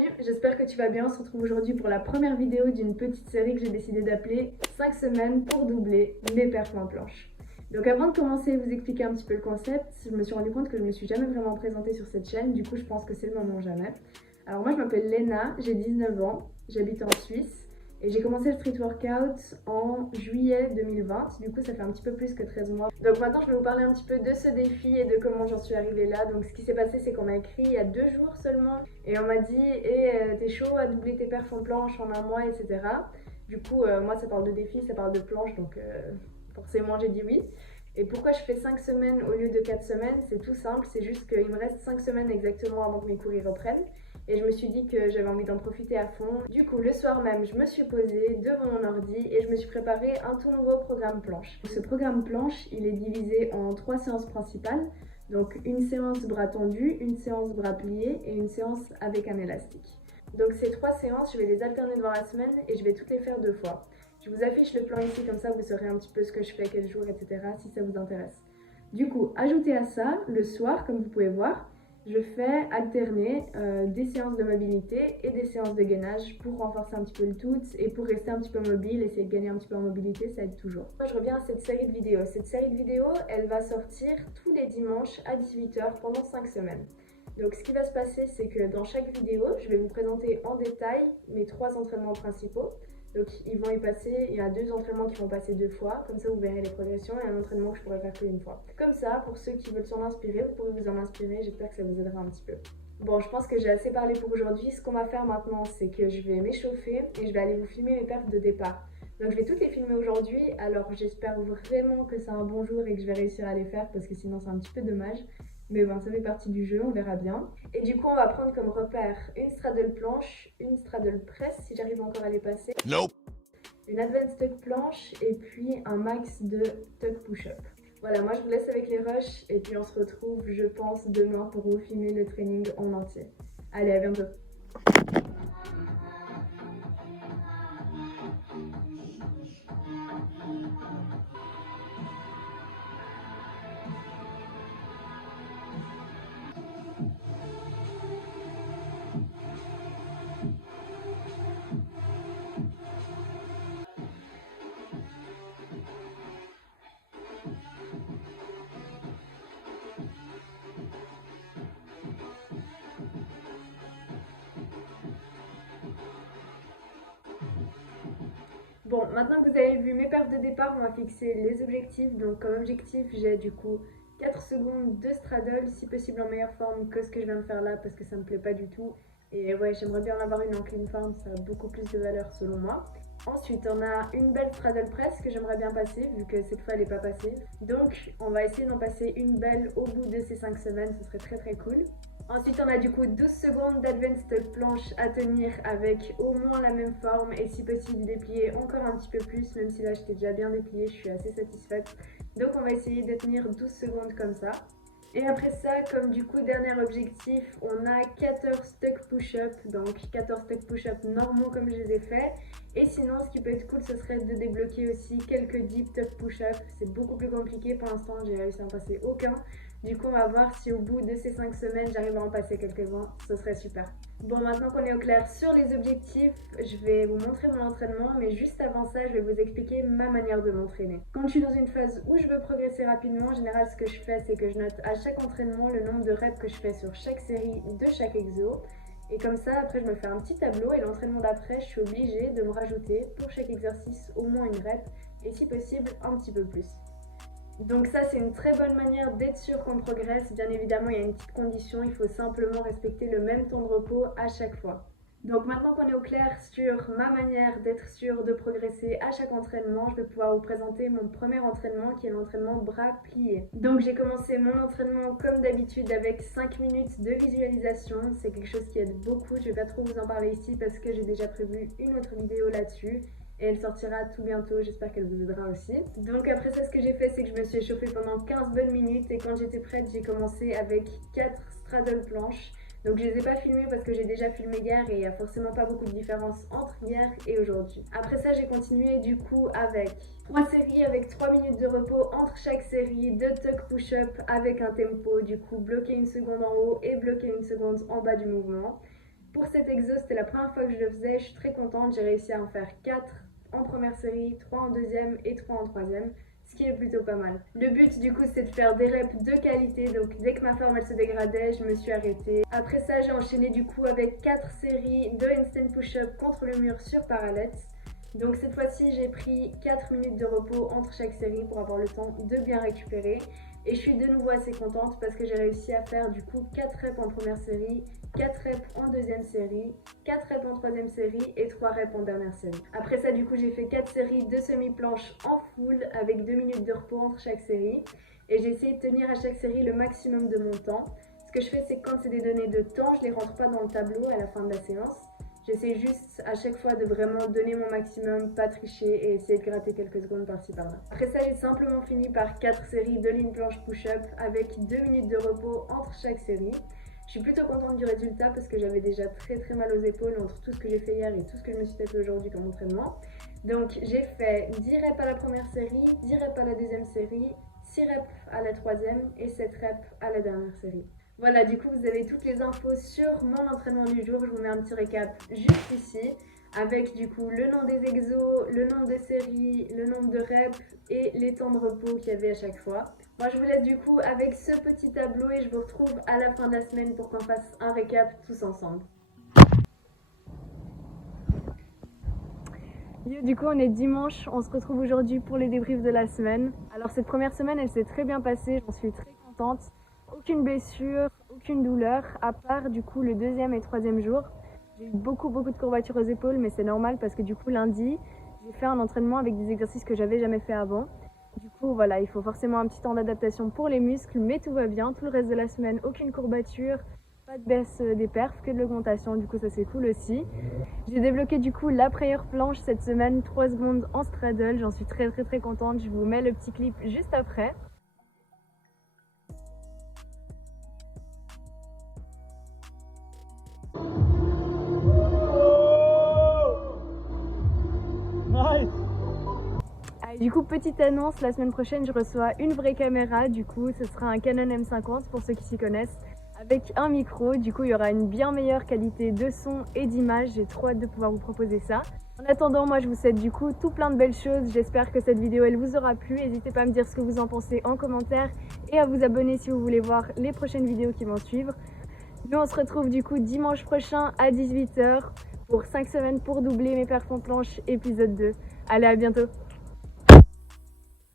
Salut, j'espère que tu vas bien. On se retrouve aujourd'hui pour la première vidéo d'une petite série que j'ai décidé d'appeler 5 semaines pour doubler mes perfs en planche. Donc avant de commencer et vous expliquer un petit peu le concept, je me suis rendu compte que je ne me suis jamais vraiment présentée sur cette chaîne, du coup je pense que c'est le moment jamais. Alors moi je m'appelle Léna, j'ai 19 ans, j'habite en Suisse et j'ai commencé le street workout en juillet 2020, du coup ça fait un petit peu plus que 13 mois. Donc maintenant je vais vous parler un petit peu de ce défi et de comment j'en suis arrivée là. Donc ce qui s'est passé c'est qu'on m'a écrit il y a 2 jours seulement et on m'a dit t'es chaud à doubler tes perfs en planche en un mois, etc. Du coup moi ça parle de défi, ça parle de planche, donc forcément j'ai dit oui. Et pourquoi je fais 5 semaines au lieu de 4 semaines? C'est tout simple, c'est juste qu'il me reste 5 semaines exactement avant que mes cours y reprennent. Et je me suis dit que j'avais envie d'en profiter à fond. Du coup, le soir même, je me suis posée devant mon ordi et je me suis préparé un tout nouveau programme planche. Ce programme planche, il est divisé en 3 séances principales. Donc une séance bras tendus, une séance bras pliés et une séance avec un élastique. Donc ces 3 séances, je vais les alterner devant la semaine et je vais toutes les faire 2 fois. Je vous affiche le plan ici, comme ça vous saurez un petit peu ce que je fais, quel jour, etc. si ça vous intéresse. Du coup, ajoutez à ça, le soir, comme vous pouvez voir, je fais alterner des séances de mobilité et des séances de gainage pour renforcer un petit peu le tout et pour rester un petit peu mobile, essayer de gagner un petit peu en mobilité, ça aide toujours. Moi, je reviens à cette série de vidéos. Cette série de vidéos, elle va sortir tous les dimanches à 18 h pendant 5 semaines. Donc ce qui va se passer, c'est que dans chaque vidéo, je vais vous présenter en détail mes 3 entraînements principaux. Donc ils vont y passer, il y a 2 entraînements qui vont passer 2 fois, comme ça vous verrez les progressions, et un entraînement que je pourrais faire qu'une fois. Comme ça, pour ceux qui veulent s'en inspirer, vous pouvez vous en inspirer, j'espère que ça vous aidera un petit peu. Bon, je pense que j'ai assez parlé pour aujourd'hui. Ce qu'on va faire maintenant, c'est que je vais m'échauffer et je vais aller vous filmer mes perfs de départ. Donc je vais toutes les filmer aujourd'hui, alors j'espère vraiment que c'est un bon jour et que je vais réussir à les faire parce que sinon c'est un petit peu dommage. Mais bon, ça fait partie du jeu, on verra bien. Et du coup, on va prendre comme repère une straddle planche, une straddle press, si j'arrive encore à les passer. Nope. Une advanced tuck planche et puis un max de tuck push-up. Voilà, moi je vous laisse avec les rushs et puis on se retrouve, je pense, demain pour vous filmer le training en entier. Allez, à bientôt. Bon, maintenant que vous avez vu mes perfs de départ, on va fixer les objectifs. Donc comme objectif, j'ai du coup 4 secondes de straddle, si possible en meilleure forme que ce que je viens de faire là parce que ça me plaît pas du tout. Et ouais, j'aimerais bien en avoir une en clean form, ça a beaucoup plus de valeur selon moi. Ensuite, on a une belle straddle press que j'aimerais bien passer vu que cette fois elle n'est pas passée. Donc on va essayer d'en passer une belle au bout de ces 5 semaines, ce serait très très cool. Ensuite, on a du coup 12 secondes d'advanced planche à tenir avec au moins la même forme et si possible déplier encore un petit peu plus, même si là j'étais déjà bien dépliée, je suis assez satisfaite. Donc on va essayer de tenir 12 secondes comme ça. Et après ça, comme du coup dernier objectif, on a 14 tuck push-up, donc 14 tuck push-up normaux comme je les ai faits. Et sinon, ce qui peut être cool, ce serait de débloquer aussi quelques deep tuck push-up. C'est beaucoup plus compliqué pour l'instant, j'ai réussi à en passer aucun. Du coup, on va voir si au bout de ces 5 semaines, j'arrive à en passer quelques-uns. Ce serait super. Bon, maintenant qu'on est au clair sur les objectifs, je vais vous montrer mon entraînement. Mais juste avant ça, je vais vous expliquer ma manière de m'entraîner. Quand je suis dans une phase où je veux progresser rapidement, en général, ce que je fais, c'est que je note à chaque entraînement le nombre de reps que je fais sur chaque série de chaque exo. Et comme ça, après, je me fais un petit tableau. Et l'entraînement d'après, je suis obligée de me rajouter pour chaque exercice au moins une rep. Et si possible, un petit peu plus. Donc ça, c'est une très bonne manière d'être sûr qu'on progresse. Bien évidemment, il y a une petite condition, il faut simplement respecter le même temps de repos à chaque fois. Donc maintenant qu'on est au clair sur ma manière d'être sûr de progresser à chaque entraînement, je vais pouvoir vous présenter mon premier entraînement qui est l'entraînement bras pliés. Donc j'ai commencé mon entraînement comme d'habitude avec 5 minutes de visualisation. C'est quelque chose qui aide beaucoup, je ne vais pas trop vous en parler ici parce que j'ai déjà prévu une autre vidéo là-dessus. Et elle sortira tout bientôt, j'espère qu'elle vous aidera aussi. Donc après ça, ce que j'ai fait, c'est que je me suis échauffée pendant 15 bonnes minutes et quand j'étais prête, j'ai commencé avec 4 straddle planches. Donc je les ai pas filmées parce que j'ai déjà filmé hier et il n'y a forcément pas beaucoup de différence entre hier et aujourd'hui. Après ça, j'ai continué du coup avec 3 séries avec 3 minutes de repos entre chaque série, 2 tuck push-up avec un tempo, du coup bloquer une seconde en haut et bloquer une seconde en bas du mouvement. Pour cet exo, c'était la première fois que je le faisais, je suis très contente, j'ai réussi à en faire 4 en première série, 3 en deuxième et 3 en troisième, ce qui est plutôt pas mal. Le but du coup c'est de faire des reps de qualité, donc dès que ma forme elle se dégradait, je me suis arrêtée. Après ça j'ai enchaîné du coup avec 4 séries de handstand push-up contre le mur sur parallèle. Donc cette fois-ci j'ai pris 4 minutes de repos entre chaque série pour avoir le temps de bien récupérer. Et je suis de nouveau assez contente parce que j'ai réussi à faire du coup 4 reps en première série, 4 reps en deuxième série, 4 reps en troisième série et 3 reps en dernière série. Après ça du coup j'ai fait 4 séries de semi-planche en full avec 2 minutes de repos entre chaque série. Et j'ai essayé de tenir à chaque série le maximum de mon temps. Ce que je fais c'est que quand c'est des données de temps, je les rentre pas dans le tableau à la fin de la séance. J'essaie juste à chaque fois de vraiment donner mon maximum, pas tricher et essayer de gratter quelques secondes par-ci par-là. Après ça, j'ai simplement fini par 4 séries de ligne planche push-up avec 2 minutes de repos entre chaque série. Je suis plutôt contente du résultat parce que j'avais déjà très mal aux épaules entre tout ce que j'ai fait hier et tout ce que je me suis tapé aujourd'hui comme entraînement. Donc j'ai fait 10 reps à la première série, 10 reps à la deuxième série, 6 reps à la troisième et 7 reps à la dernière série. Voilà, du coup, vous avez toutes les infos sur mon entraînement du jour. Je vous mets un petit récap juste ici, avec du coup le nom des exos, le nombre de séries, le nombre de reps et les temps de repos qu'il y avait à chaque fois. Moi, je vous laisse du coup avec ce petit tableau et je vous retrouve à la fin de la semaine pour qu'on fasse un récap tous ensemble. Du coup, on est dimanche, on se retrouve aujourd'hui pour les débriefs de la semaine. Alors cette première semaine, elle s'est très bien passée, j'en suis très contente. Aucune blessure, aucune douleur, à part du coup le deuxième et troisième jour. J'ai eu beaucoup de courbatures aux épaules, mais c'est normal parce que du coup lundi, j'ai fait un entraînement avec des exercices que j'avais jamais fait avant. Du coup voilà, il faut forcément un petit temps d'adaptation pour les muscles, mais tout va bien. Tout le reste de la semaine, aucune courbature, pas de baisse des perfs, que de l'augmentation, du coup ça c'est cool aussi. J'ai débloqué du coup la prayer planche cette semaine, 3 secondes en straddle, j'en suis très contente. Je vous mets le petit clip juste après. Du coup, petite annonce, la semaine prochaine, je reçois une vraie caméra. Du coup, ce sera un Canon M50 pour ceux qui s'y connaissent, avec un micro. Du coup, il y aura une bien meilleure qualité de son et d'image. J'ai trop hâte de pouvoir vous proposer ça. En attendant, moi, je vous souhaite du coup tout plein de belles choses. J'espère que cette vidéo, elle vous aura plu. N'hésitez pas à me dire ce que vous en pensez en commentaire et à vous abonner si vous voulez voir les prochaines vidéos qui vont suivre. Nous, on se retrouve du coup dimanche prochain à 18 h pour 5 semaines pour doubler mes perfs en planche, épisode 2. Allez, à bientôt!